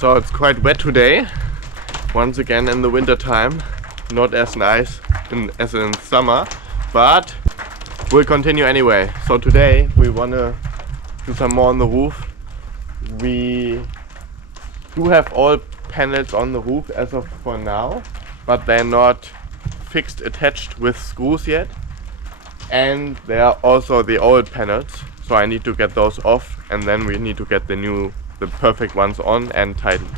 So it's quite wet today, once again in the winter time. Not as nice as in summer, but we'll continue anyway. So today we want to do some more on the roof. We do have all panels on the roof as of for now, but they're not fixed attached with screws yet. And there are also the old panels, so I need to get those off, and then we need to get the perfect ones on and tightened.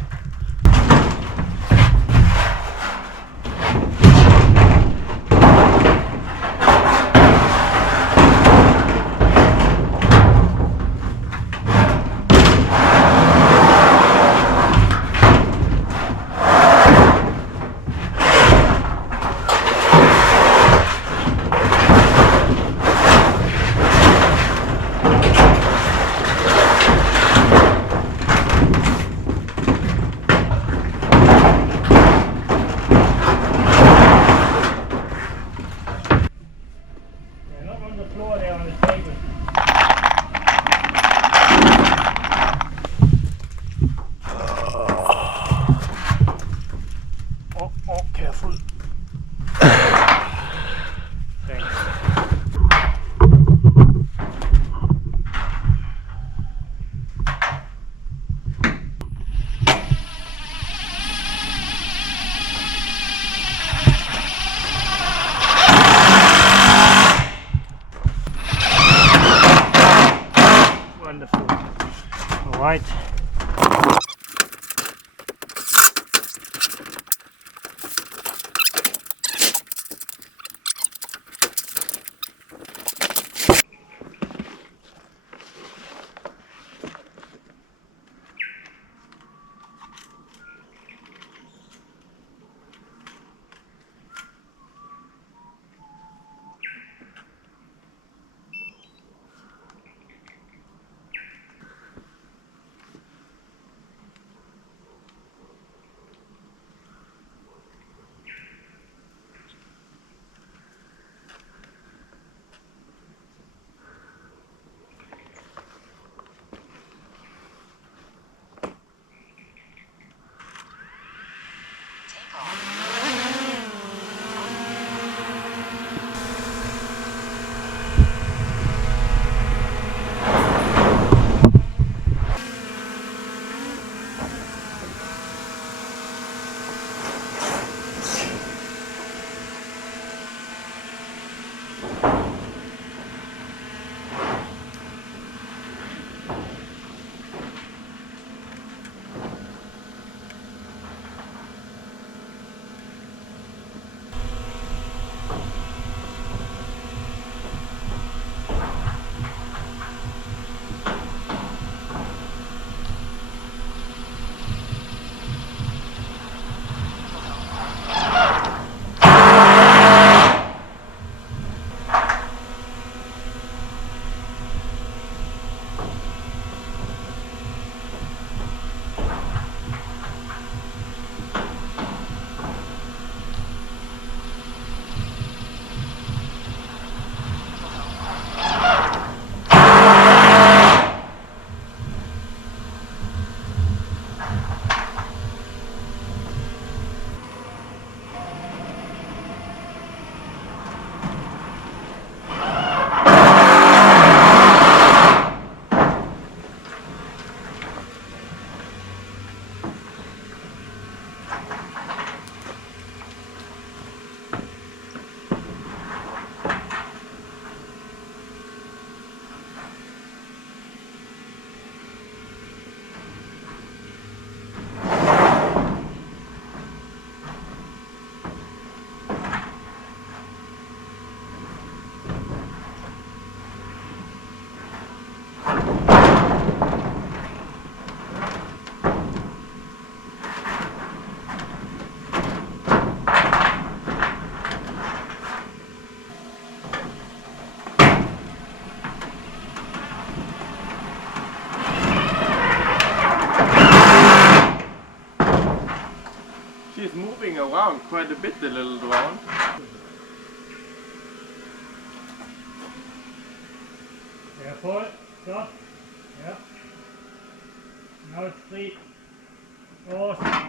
Wonderful. All right. She's moving around quite a bit, the little drone. Careful. Stop. Yeah. Now it's free. Oh.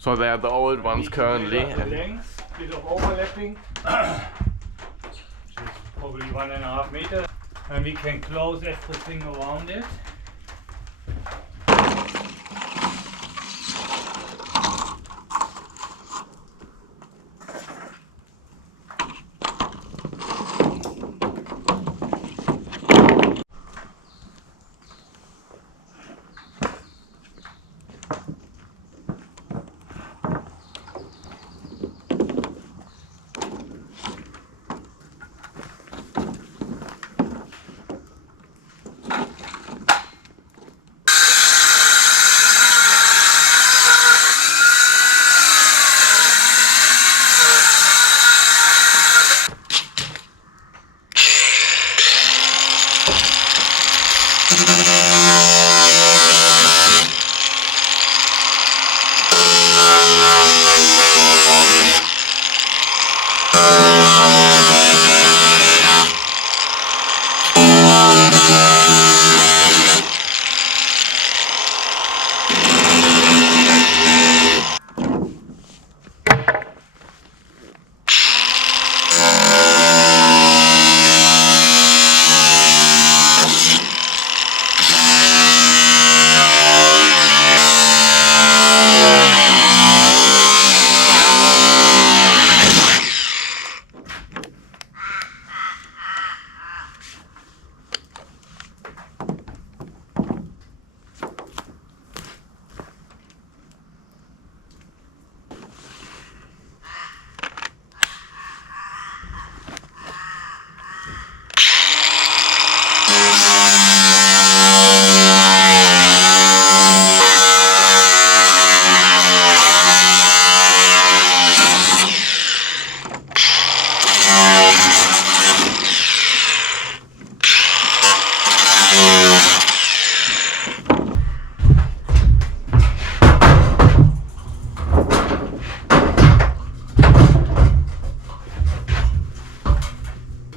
So they are the old ones currently. The length, bit of overlapping, which is probably 1.5 meters, and we can close everything around it.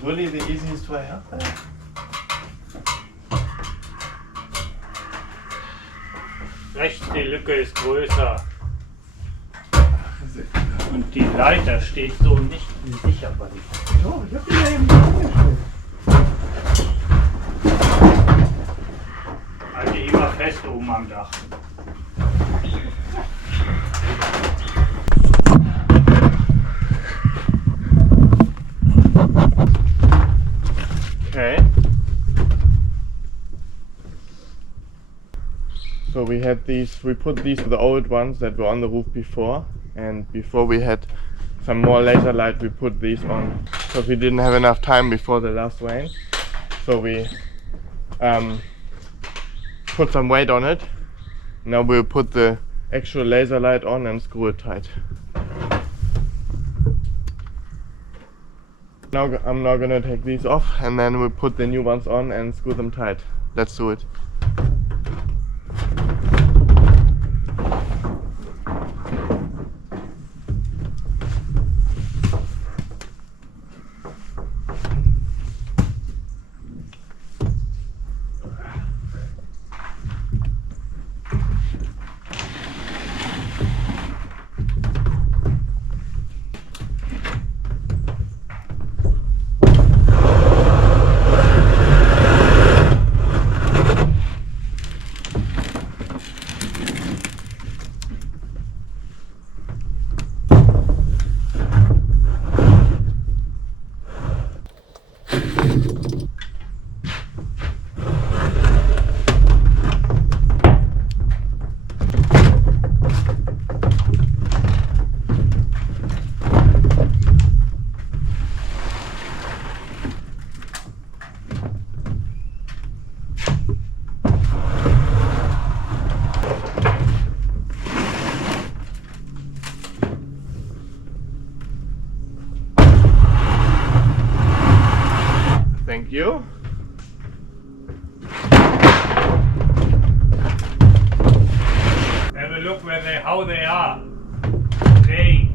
really the easiest way up there. Rechts die Lücke ist größer. Und die Leiter steht so nicht sicher bei dir. Oh, ich hab die da eben angestellt. Halt die immer fest oben am Dach. Okay. So we put these the old ones that were on the roof before, and before we had some more laser light we put these on because we didn't have enough time before the last rain. So we put some weight on it. Now we'll put the actual laser light on and screw it tight. Now I'm now gonna take these off and then we'll put the new ones on and screw them tight. Let's do it. Thank you. Have a look how they are. Laying.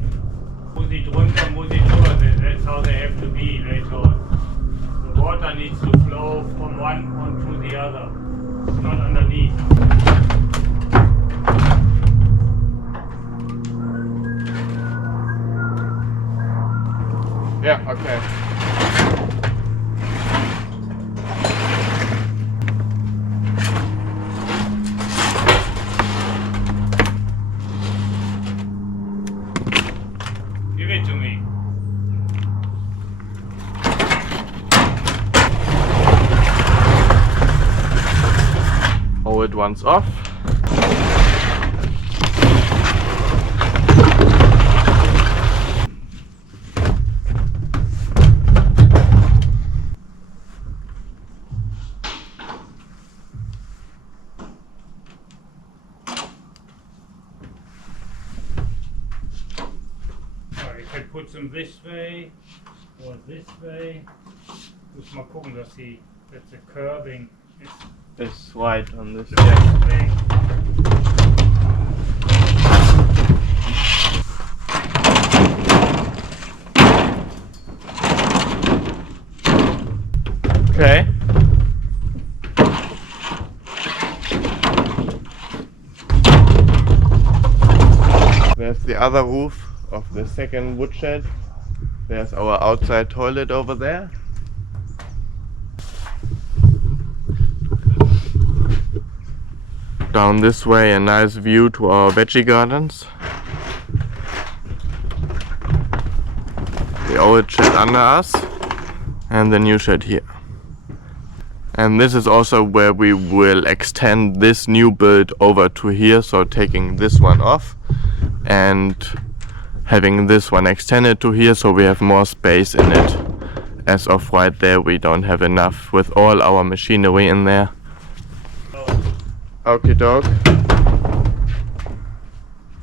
Wo sie drunter und wo sie drüber sind. That's how they have to be later on. The water needs to flow from one to the other. Not underneath. Yeah, okay. Give it to me. Old ones off. Ich kann put them this way or this way. Muss mal gucken, dass the curving is It's white on this. this way. Okay. There's the other roof of the second woodshed. There's our outside toilet over there. Down this way a nice view to our veggie gardens. The old shed under us and the new shed here. And this is also where we will extend this new build over to here, so taking this one off and having this one extended to here so we have more space in it. As of right there we don't have enough with all our machinery in there. Okay, dog.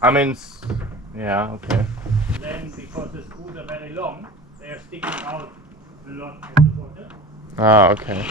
I mean, yeah, okay. Then, because the screws are very long, they are sticking out a lot of the water. Ah, okay.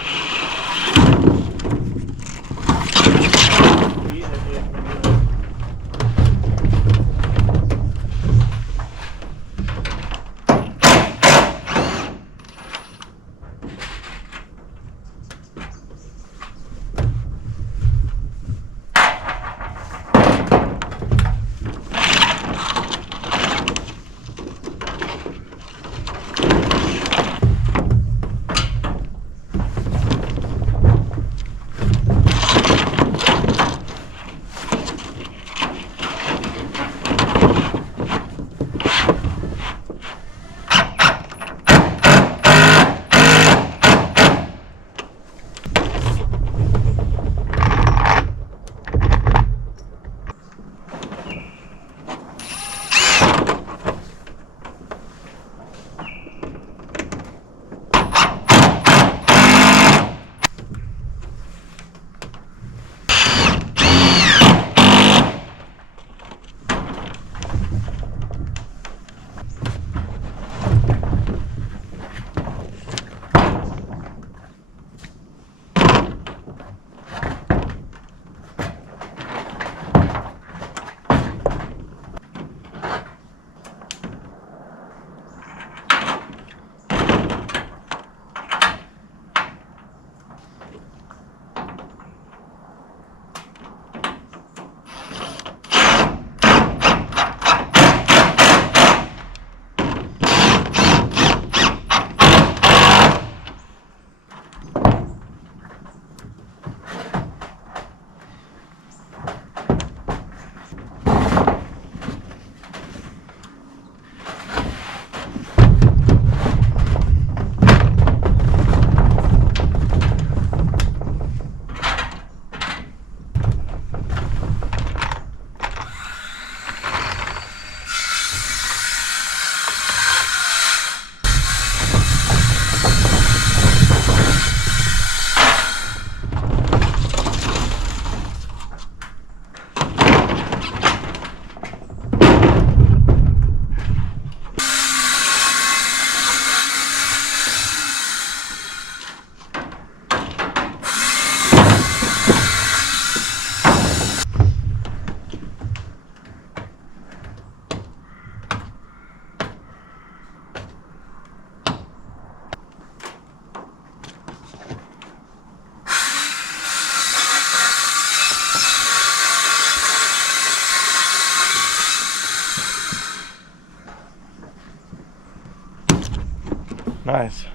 Nice.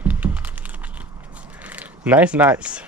Nice, nice.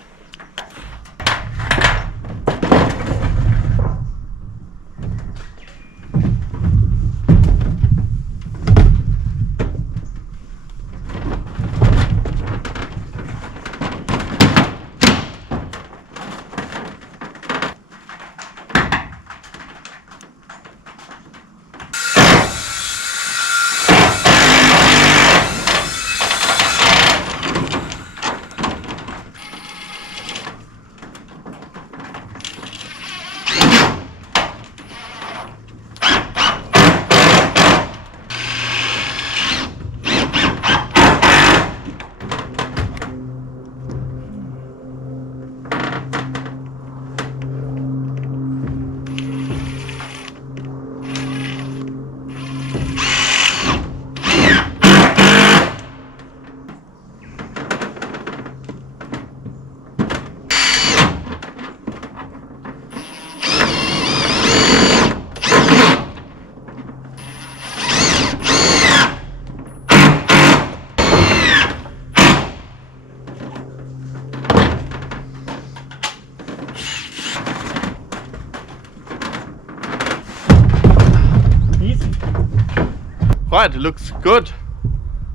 Right, it looks good.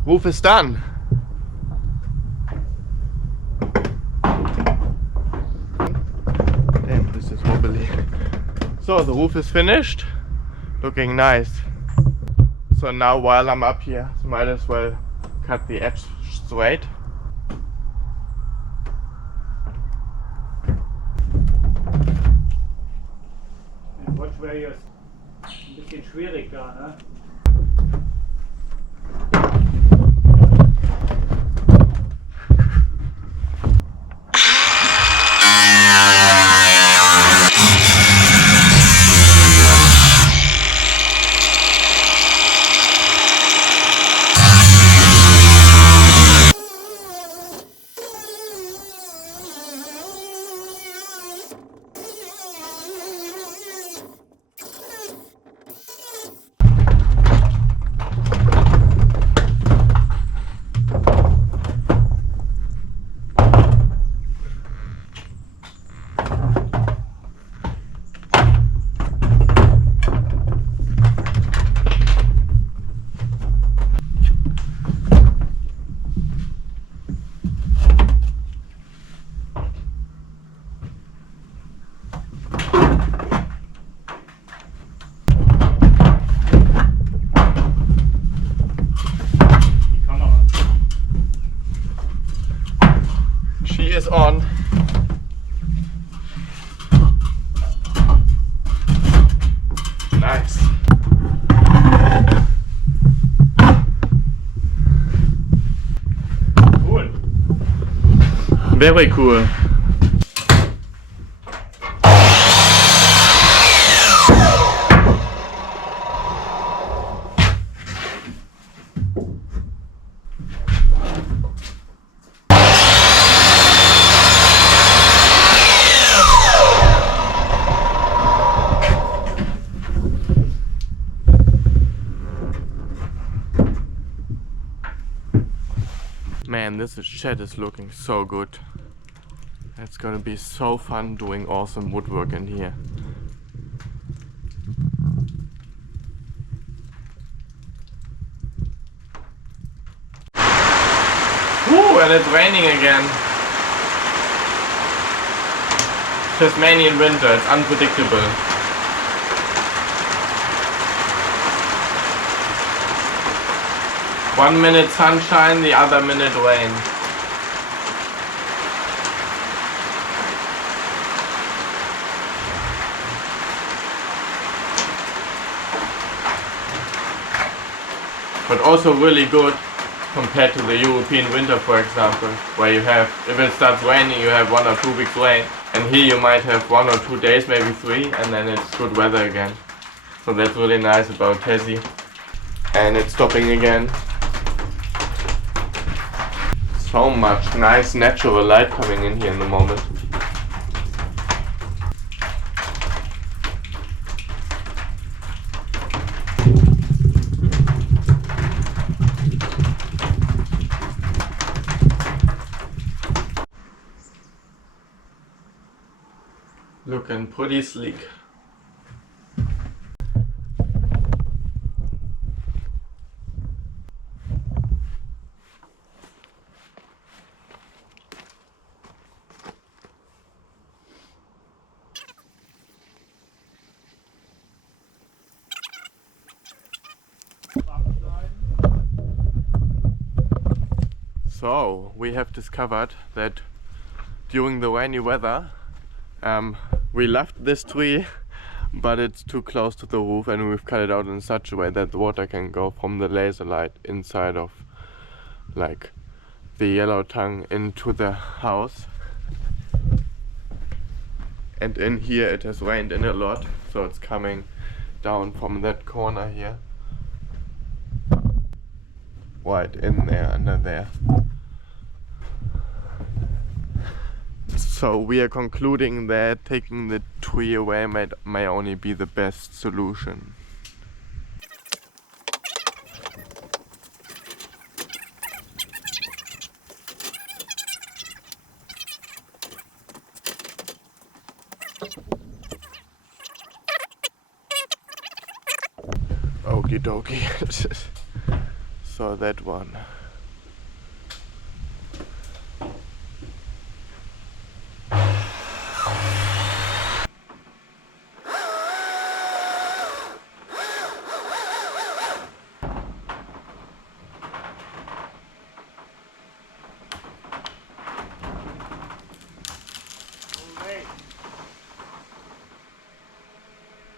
Roof is done. Damn, this is wobbly. So the roof is finished. Looking nice. So now while I'm up here, might as well cut the edge straight. Watch where you're ein bisschen schwierig da, ne? Is on. Nice. Cool. Very cool. Man, this shed is looking so good. It's gonna be so fun doing awesome woodwork in here. Woo, and it's raining again. Tasmanian winter, it's unpredictable. One minute sunshine, the other minute rain. But also really good compared to the European winter, for example, where you have, if it starts raining, you have 1 or 2 weeks rain, and here you might have 1 or 2 days, maybe 3, and then it's good weather again. So that's really nice about Tassie. And it's stopping again. So much nice natural light coming in here in the moment. Looking pretty sleek. So we have discovered that during the rainy weather we left this tree, but it's too close to the roof, and we've cut it out in such a way that the water can go from the laser light inside of like the yellow tongue into the house. And in here it has rained in a lot, so it's coming down from that corner here, right in there, under there. So we are concluding that taking the tree away may only be the best solution. Okie dokie. So that one.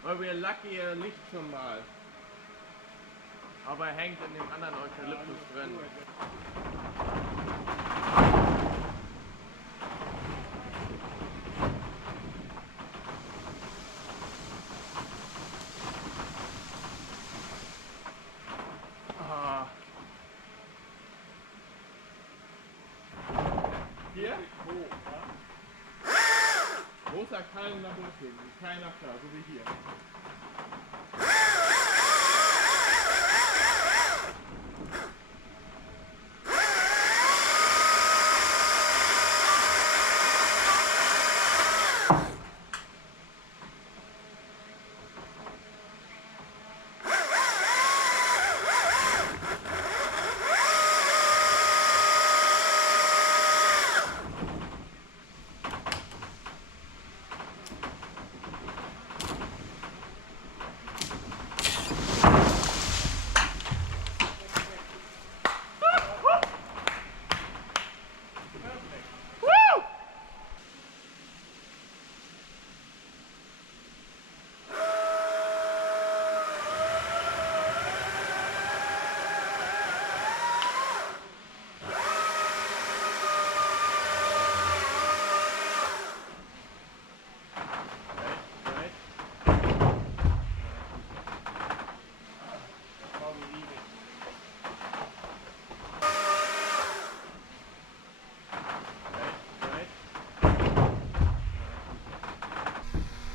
Weil wir lucky nicht schon mal. Aber er hängt in dem anderen Eukalyptus drin. Ah. Hier? Großer Keil nach unten, kein nach da, so wie hier.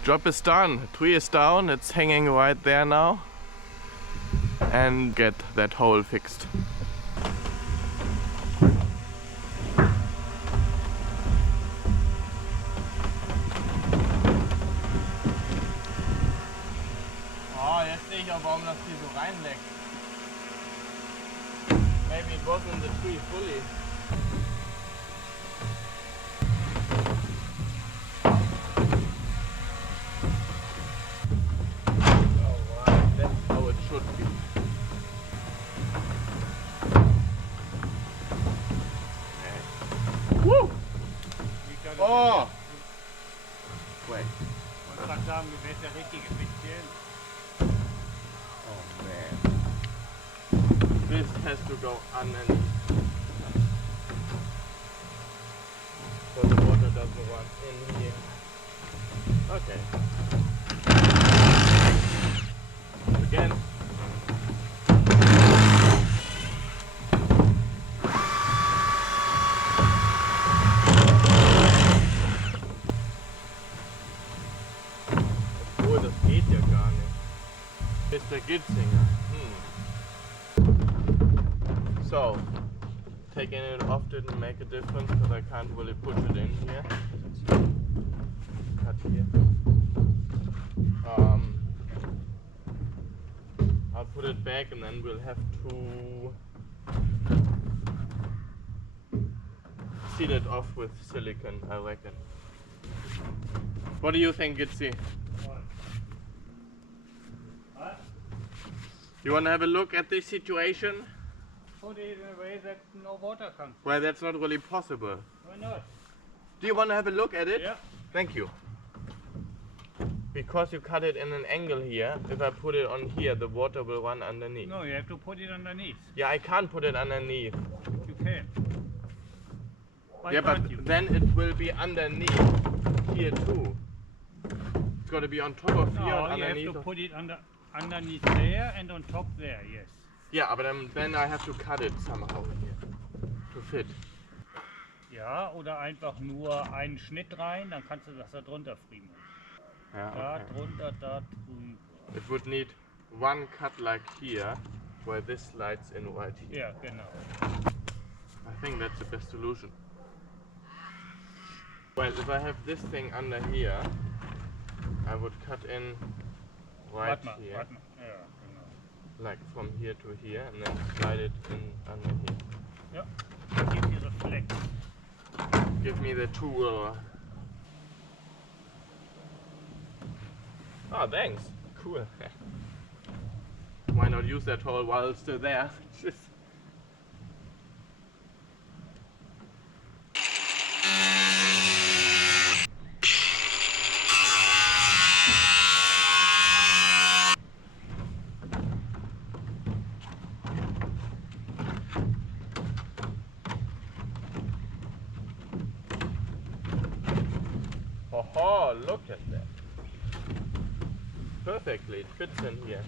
Job is done, tree is down, it's hanging right there now, and get that hole fixed. Oh, jetzt sehe ich auch, warum das hier so reinleckt. Maybe it wasn't in the tree fully. Oh! Wait. Ich wollte gerade sagen, du wärst ja richtig effizient. Oh man. This has to go underneath. So the water doesn't run in here. Okay. Again. Mr. Gitzinger. So, taking it off didn't make a difference because I can't really push it in here. Cut here. I'll put it back and then we'll have to seal it off with silicone, I reckon. What do you think, Gitzi? What? You want to have a look at this situation? Put it in a way that no water comes. Well, that's not really possible. Why not? Do you want to have a look at it? Yeah. Thank you. Because you cut it in an angle here, if I put it on here, the water will run underneath. No, you have to put it underneath. Yeah, I can't put it underneath. You can. Why Yeah, can't but you? then it will be underneath here too. It's got to be on top of here No, and you underneath. have to put it underneath there and on top there, yes. Yeah, but then I have to cut it somehow here to fit. Ja, oder einfach nur einen Schnitt rein, dann kannst du das da drunter friemeln. Yeah, Da okay. drunter, da drüber. It would need one cut like here, where this slides in right here. Ja, genau. I think that's the best solution. Well, if I have this thing under here, I would cut in right Warte mal, here, warte mal. Ja, genau. like from here to here, and then slide it in under here. Ja, give you the flex. Give me the tool. Oh, thanks. Cool. Why not use that tool while it's still there? Just oh, look at that. Perfectly, it fits in here.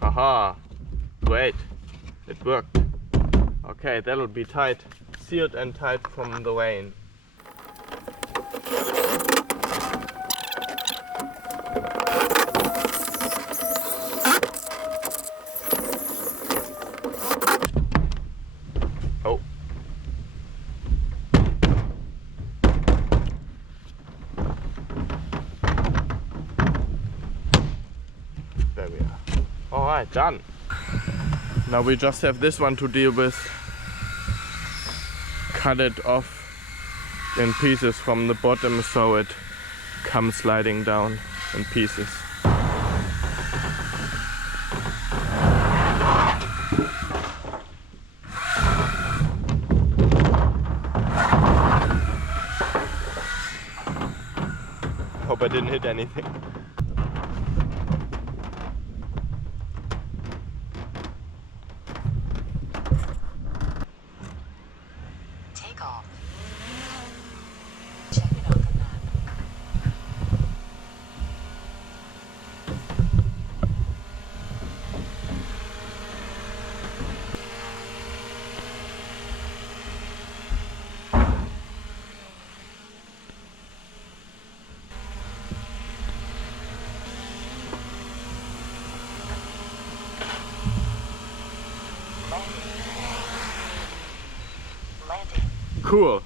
Aha, great, it worked. Okay, that'll be tight, sealed and tight from the rain. Oh. There we are. Alright, done. Now we just have this one to deal with. Cut it off in pieces from the bottom so it comes sliding down in pieces. Hope I didn't hit anything. Take off. Check it on the map. Landing. Cool.